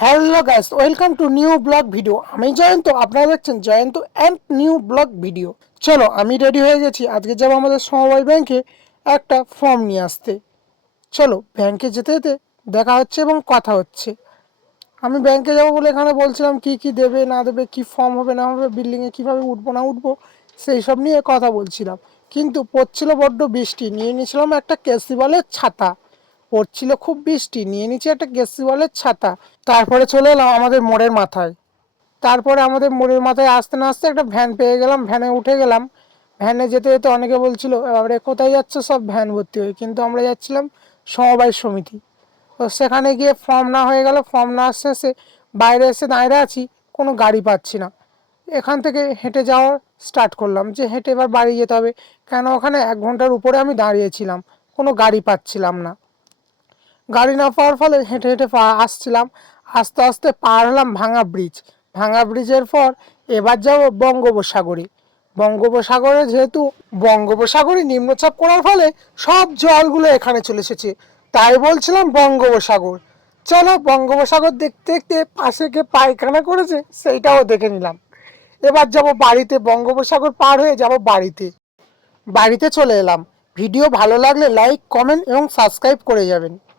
Hello guys, welcome to new blog video. আমি জয়ন্ত, আপনারা দেখছেন Jayanta and new blog video. চলো, আমি রেডি হয়ে গেছি। আজকে যাবো আমাদের সমবায় ব্যাংকে একটা ফর্ম নিয়ে আসতে। চলো, ব্যাংকে যেতে যেতে দেখা হচ্ছে এবং কথা হচ্ছে। আমি ব্যাংকে যাবো বলে এখানে বলছিলাম কি কি দেবে না দেবে, কি ফর্ম হবে না হবে, বিল্ডিংয়ে কীভাবে উঠবো না উঠবো, সেই সব নিয়ে কথা বলছিলাম। কিন্তু পড়ছিল বড্ড বৃষ্টি, নিয়ে নিয়েছিলাম একটা কেসিবলের ছাতা। পড়ছিল খুব বৃষ্টি, নিয়ে নিচ্ছি একটা কেসিবলের ছাতা। তারপরে চলে এলাম আমাদের মোড়ের মাথায়। তারপরে আমাদের মোড়ের মাথায় আসতে না আসতে একটা ভ্যান পেয়ে গেলাম, ভ্যানে উঠে গেলাম। ভ্যানে যেতে যেতে অনেকে বলছিল এবারে কোথায় যাচ্ছে, সব ভ্যান ভর্তি হয়ে, কিন্তু আমরা যাচ্ছিলাম সমবায় সমিতি। তো সেখানে গিয়ে ফর্ম না হয়ে গেল, ফর্ম না আসতে আসতে বাইরে এসে দাঁড়িয়ে আছি, কোনো গাড়ি পাচ্ছি না। এখান থেকে হেঁটে যাওয়ার স্টার্ট করলাম, যে হেঁটে এবার বাড়ি যেতে হবে, কেন ওখানে 1 ঘন্টার উপরে আমি দাঁড়িয়েছিলাম, কোনো গাড়ি পাচ্ছিলাম না। গাড়ি না পাওয়ার ফলে হেঁটে হেঁটে আসছিলাম। আস্তে আস্তে পার হলাম ভাঙা ব্রিজ। ভাঙা ব্রিজের পর এবার যাব বঙ্গোপসাগরে। বঙ্গোপসাগরে যেহেতু বঙ্গোপসাগরে নিম্নচাপ করার ফলে সব জলগুলো এখানে চলে এসেছে, তাই বলছিলাম বঙ্গোপসাগর। চলো, বঙ্গোপসাগর দেখতে দেখতে পাশে কে পায়খানা করেছে সেইটাও দেখে নিলাম। এবার যাব বাড়িতে, বঙ্গোপসাগর পার হয়ে যাব বাড়িতে। বাড়িতে চলে এলাম। ভিডিও ভালো লাগলে লাইক, কমেন্ট এবং সাবস্ক্রাইব করে যাবেন।